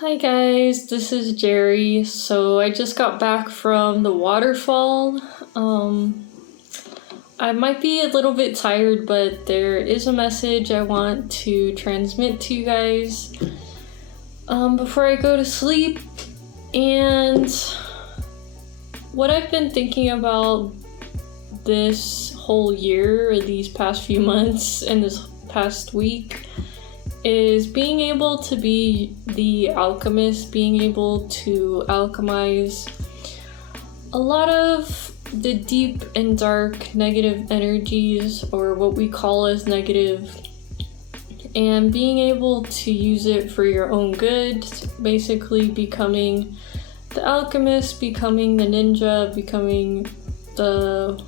Hi guys, this is Jerry. So I just got back from the waterfall. I might be a little bit tired, but there is a message I want to transmit to you guys before I go to sleep. And what I've been thinking about this whole year, or these past few months, and this past week, is being able to be the alchemist, being able to alchemize a lot of the deep and dark negative energies, or what we call as negative, and being able to use it for your own good, basically becoming the alchemist, becoming the ninja, becoming the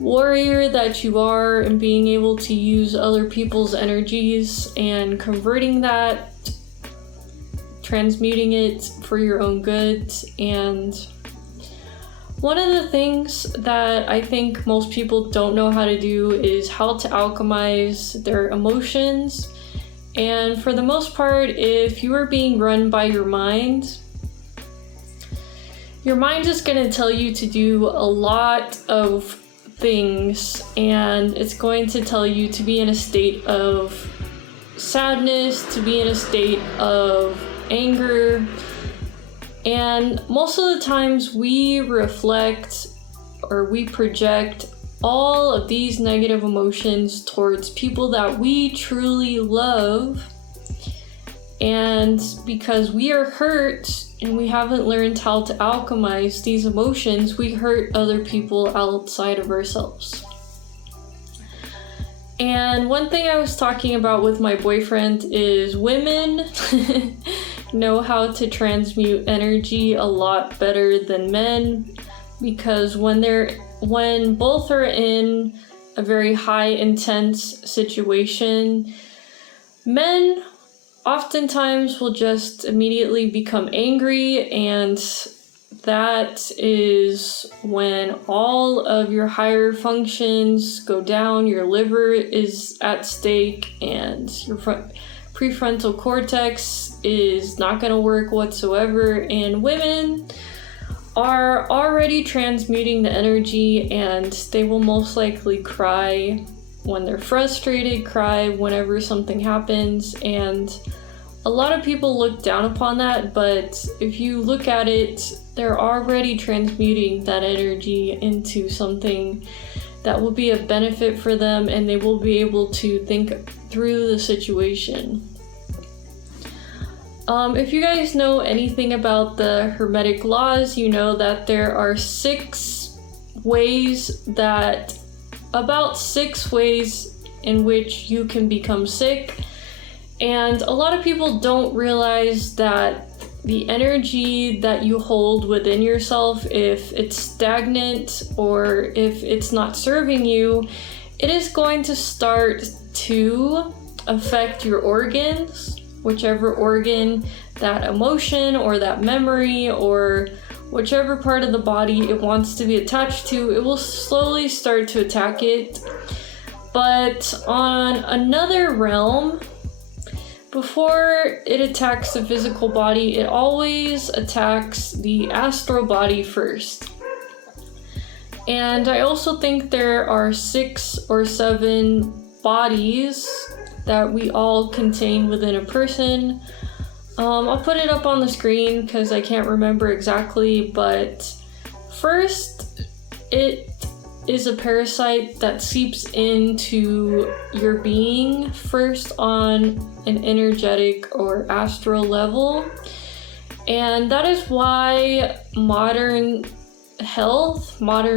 warrior that you are, and being able to use other people's energies and converting that, transmuting it for your own good. And one of the things that I think most people don't know how to do is how to alchemize their emotions. And for the most part, if you are being run by your mind is going to tell you to do a lot of things, and it's going to tell you to be in a state of sadness, to be in a state of anger. And most of the times we reflect, or we project all of these negative emotions towards people that we truly love. And because we are hurt and we haven't learned how to alchemize these emotions, we hurt other people outside of ourselves. And one thing I was talking about with my boyfriend is women know how to transmute energy a lot better than men, because when both are in a very high intense situation, men oftentimes will just immediately become angry, and that is when all of your higher functions go down. Your liver is at stake, and your prefrontal cortex is not going to work whatsoever. And women are already transmuting the energy, and they will most likely cry when they're frustrated, cry whenever something happens. And a lot of people look down upon that, but if you look at it, they're already transmuting that energy into something that will be of benefit for them, and they will be able to think through the situation. If you guys know anything about the Hermetic laws, you know that there are about six ways in which you can become sick. And a lot of people don't realize that the energy that you hold within yourself, if it's stagnant or if it's not serving you, it is going to start to affect your organs, whichever organ that emotion or that memory or whichever part of the body it wants to be attached to, it will slowly start to attack it. But on another realm, before it attacks the physical body, it always attacks the astral body first. And I also think there are 6 or 7 bodies that we all contain within a person. I'll put it up on the screen because I can't remember exactly, but first, it is a parasite that seeps into your being first on an energetic or astral level. And that is why modern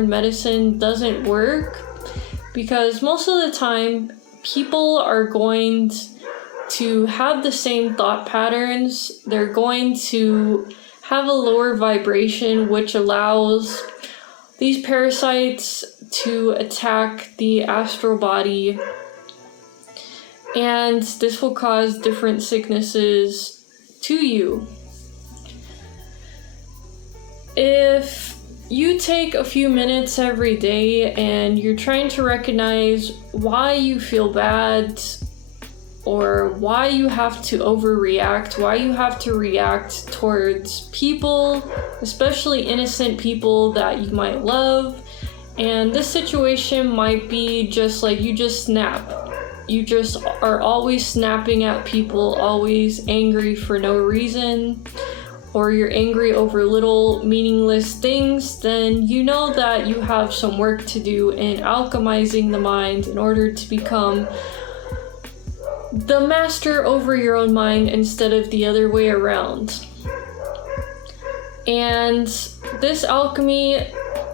medicine doesn't work, because most of the time people are going to have the same thought patterns. They're going to have a lower vibration, which allows these parasites to attack the astral body, and this will cause different sicknesses to you. If you take a few minutes every day and you're trying to recognize why you feel bad, or why you have to overreact, why you have to react towards people, especially innocent people that you might love. And this situation might be just like you just snap. You just are always snapping at people, always angry for no reason, or you're angry over little meaningless things, then you know that you have some work to do in alchemizing the mind in order to become the master over your own mind instead of the other way around. And this alchemy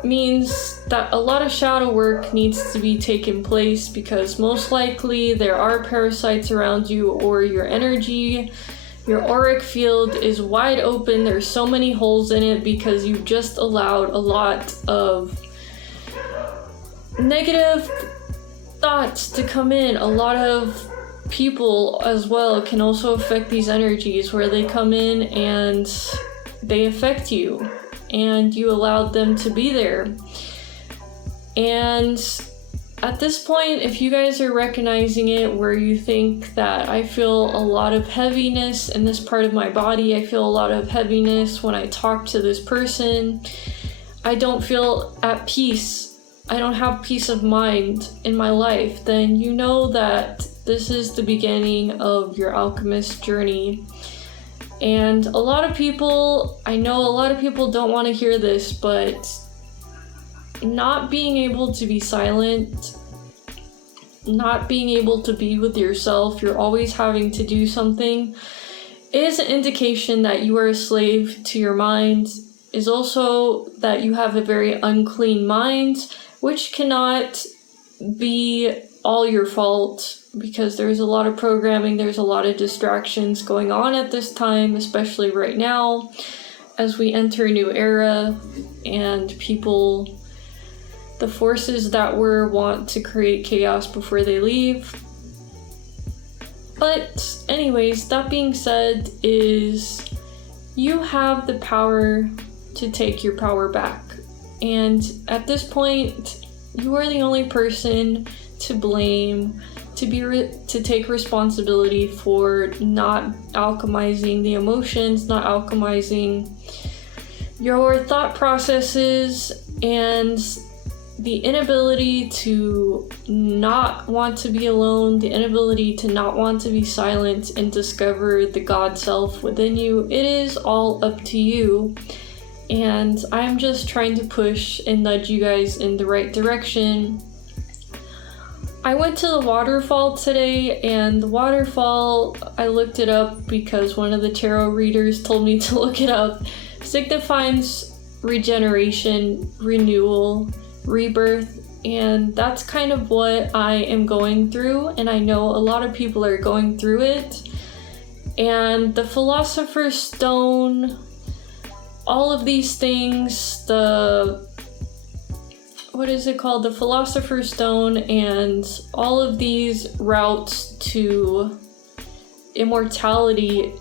means that a lot of shadow work needs to be taken place, because most likely there are parasites around you, or your energy, your auric field is wide open. There's so many holes in it because you've just allowed a lot of negative thoughts to come in. A lot of people as well can also affect these energies, where they come in and they affect you, and you allowed them to be there. And at this point, if you guys are recognizing it, where you think that I feel a lot of heaviness in this part of my body, I feel a lot of heaviness when I talk to this person, I don't feel at peace, I don't have peace of mind in my life, then you know that this is the beginning of your alchemist journey. And a lot of people, I know a lot of people don't want to hear this, but not being able to be silent, not being able to be with yourself, you're always having to do something, is an indication that you are a slave to your mind, is also that you have a very unclean mind, which cannot be all your fault, because there's a lot of programming, there's a lot of distractions going on at this time, especially right now, as we enter a new era, and people, the forces that want to create chaos before they leave. But anyways, that being said, is you have the power to take your power back. And at this point, you are the only person to blame, to take responsibility for not alchemizing the emotions, not alchemizing your thought processes, and the inability to not want to be alone, the inability to not want to be silent and discover the God self within you. It is all up to you. And I'm just trying to push and nudge you guys in the right direction. I went to the waterfall today, and the waterfall, I looked it up because one of the tarot readers told me to look it up, signifies regeneration, renewal, rebirth, and that's kind of what I am going through, and I know a lot of people are going through it. And the Philosopher's Stone, all of these things, the Philosopher's Stone, and all of these routes to immortality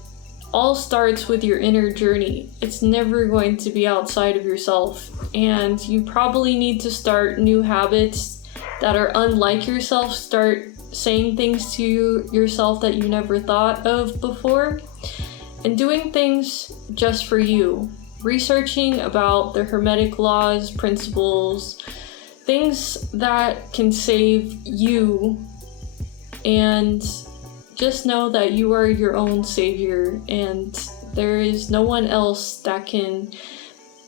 all starts with your inner journey. It's never going to be outside of yourself, and you probably need to start new habits that are unlike yourself. Start saying things to yourself that you never thought of before, and doing things just for you. Researching about the Hermetic laws, principles, things that can save you, and just know that you are your own savior, and there is no one else that can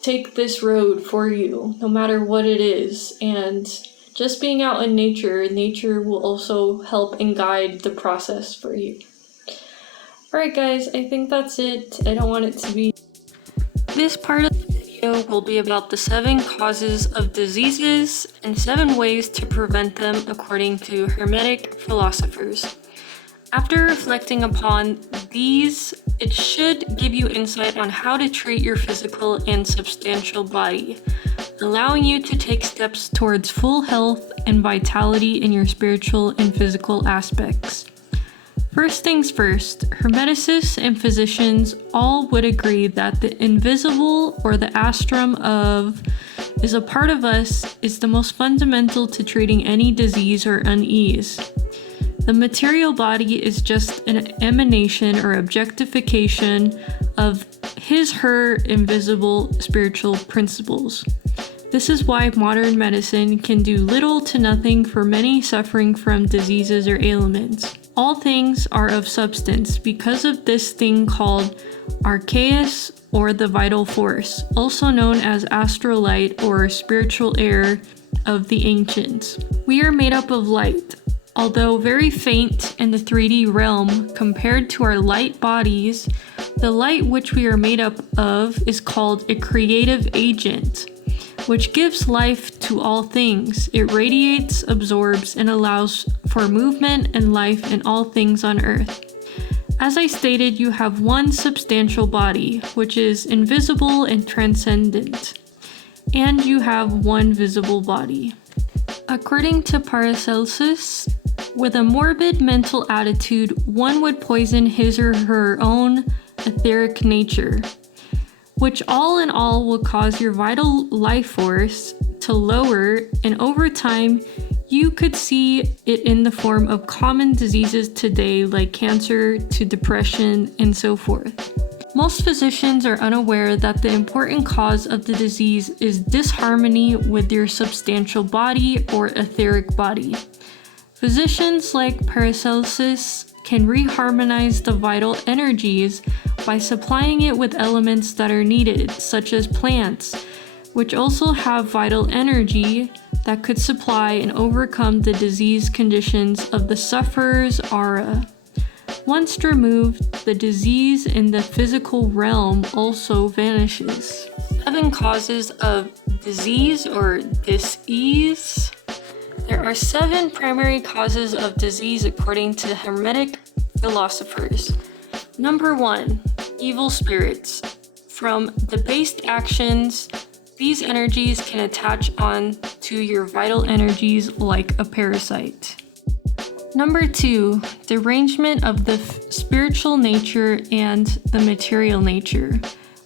take this road for you, no matter what it is. And just being out in nature will also help and guide the process for you. Alright guys, I think that's it. I don't want it to be... This part of the video will be about the 7 causes of diseases and 7 ways to prevent them according to Hermetic philosophers. After reflecting upon these, it should give you insight on how to treat your physical and substantial body, allowing you to take steps towards full health and vitality in your spiritual and physical aspects. First things first, Hermeticists and physicians all would agree that the invisible, or the astrum of, is a part of us, is the most fundamental to treating any disease or unease. The material body is just an emanation or objectification of his/her invisible spiritual principles. This is why modern medicine can do little to nothing for many suffering from diseases or ailments. All things are of substance because of this thing called archeus, or the vital force, also known as astral light or spiritual air of the ancients. We are made up of light. Although very faint in the 3D realm compared to our light bodies, the light which we are made up of is called a creative agent, which gives life to all things. It radiates, absorbs, and allows for movement and life in all things on earth. As I stated, you have one substantial body, which is invisible and transcendent, and you have one visible body. According to Paracelsus, with a morbid mental attitude, one would poison his or her own etheric nature, which all in all will cause your vital life force to lower, and over time, you could see it in the form of common diseases today like cancer to depression and so forth. Most physicians are unaware that the important cause of the disease is disharmony with your substantial body or etheric body. Physicians like Paracelsus can reharmonize the vital energies by supplying it with elements that are needed, such as plants, which also have vital energy that could supply and overcome the disease conditions of the sufferer's aura. Once removed, the disease in the physical realm also vanishes. 7 causes of disease or dis-ease. There are 7 primary causes of disease according to Hermetic philosophers. Number 1, evil spirits. From debased actions, these energies can attach on to your vital energies like a parasite. Number 2, derangement of the spiritual nature and the material nature.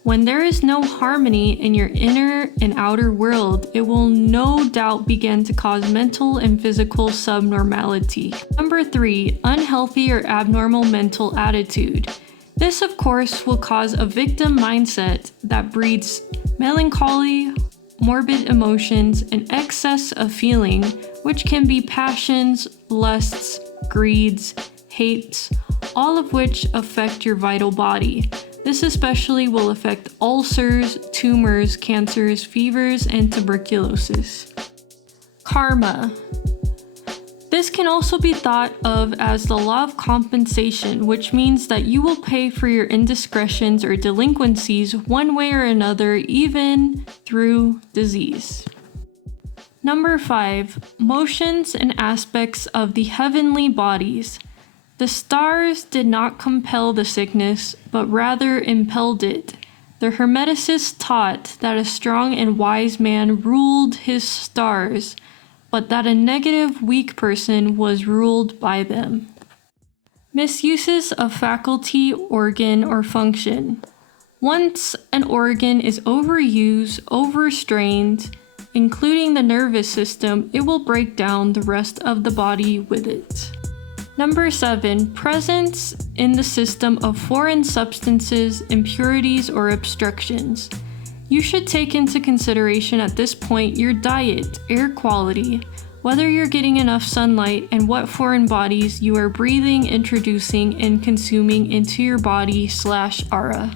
When there is no harmony in your inner and outer world, it will no doubt begin to cause mental and physical subnormality. Number 3, unhealthy or abnormal mental attitude. This, of course, will cause a victim mindset that breeds melancholy, morbid emotions, and excess of feeling, which can be passions, lusts, greeds, hates, all of which affect your vital body. This especially will affect ulcers, tumors, cancers, fevers, and tuberculosis. Karma. This can also be thought of as the law of compensation, which means that you will pay for your indiscretions or delinquencies one way or another, even through disease. Number 5, motions and aspects of the heavenly bodies. The stars did not compel the sickness, but rather impelled it. The Hermeticists taught that a strong and wise man ruled his stars, but that a negative, weak person was ruled by them. Misuses of faculty, organ, or function. Once an organ is overused, overstrained, including the nervous system, it will break down the rest of the body with it. Number 7, presence in the system of foreign substances, impurities, or obstructions. You should take into consideration at this point your diet, air quality, whether you're getting enough sunlight, and what foreign bodies you are breathing, introducing, and consuming into your body/aura.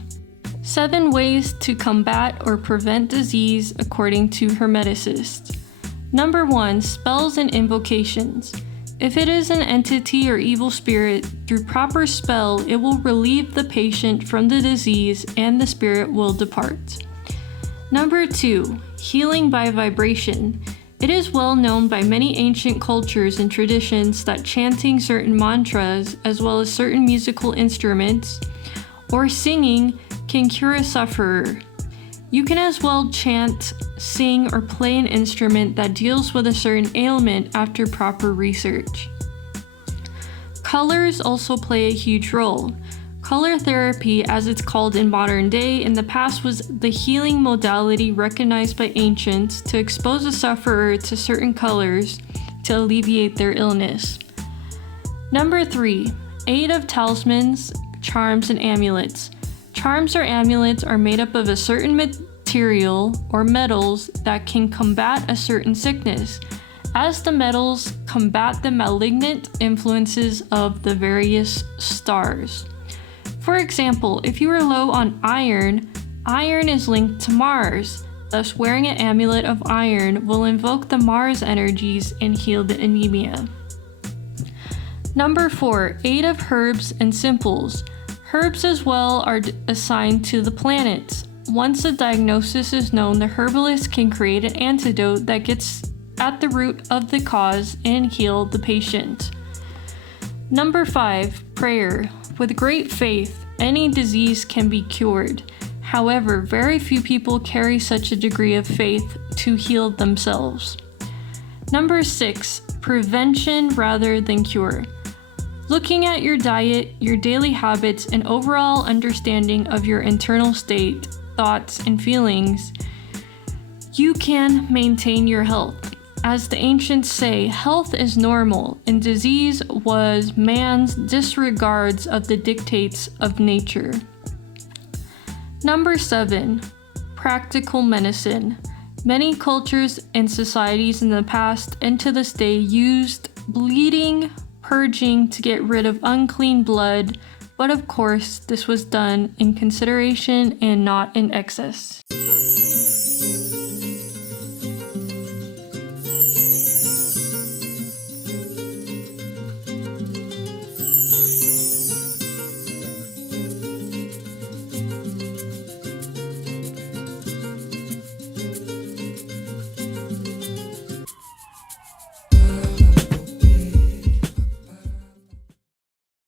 7 ways to combat or prevent disease according to Hermeticists. Number 1, spells and invocations. If it is an entity or evil spirit, through proper spell, it will relieve the patient from the disease and the spirit will depart. Number 2, healing by vibration. It is well known by many ancient cultures and traditions that chanting certain mantras, as well as certain musical instruments, or singing can cure a sufferer. You can as well chant, sing, or play an instrument that deals with a certain ailment after proper research. Colors also play a huge role. Color therapy, as it's called in modern day, in the past was the healing modality recognized by ancients to expose a sufferer to certain colors to alleviate their illness. Number 3, aid of talismans, charms, and amulets. Charms or amulets are made up of a certain material or metals that can combat a certain sickness, as the metals combat the malignant influences of the various stars. For example, if you are low on iron, iron is linked to Mars. Thus, wearing an amulet of iron will invoke the Mars energies and heal the anemia. Number 4, aid of herbs and simples. Herbs as well are assigned to the planets. Once a diagnosis is known, the herbalist can create an antidote that gets at the root of the cause and heal the patient. Number 5, prayer. With great faith, any disease can be cured. However, very few people carry such a degree of faith to heal themselves. Number 6, prevention rather than cure. Looking at your diet, your daily habits, and overall understanding of your internal state, thoughts, and feelings, you can maintain your health. As the ancients say, health is normal, and disease was man's disregards of the dictates of nature. Number 7, practical medicine. Many cultures and societies in the past and to this day used bleeding, purging to get rid of unclean blood, but of course, this was done in consideration and not in excess.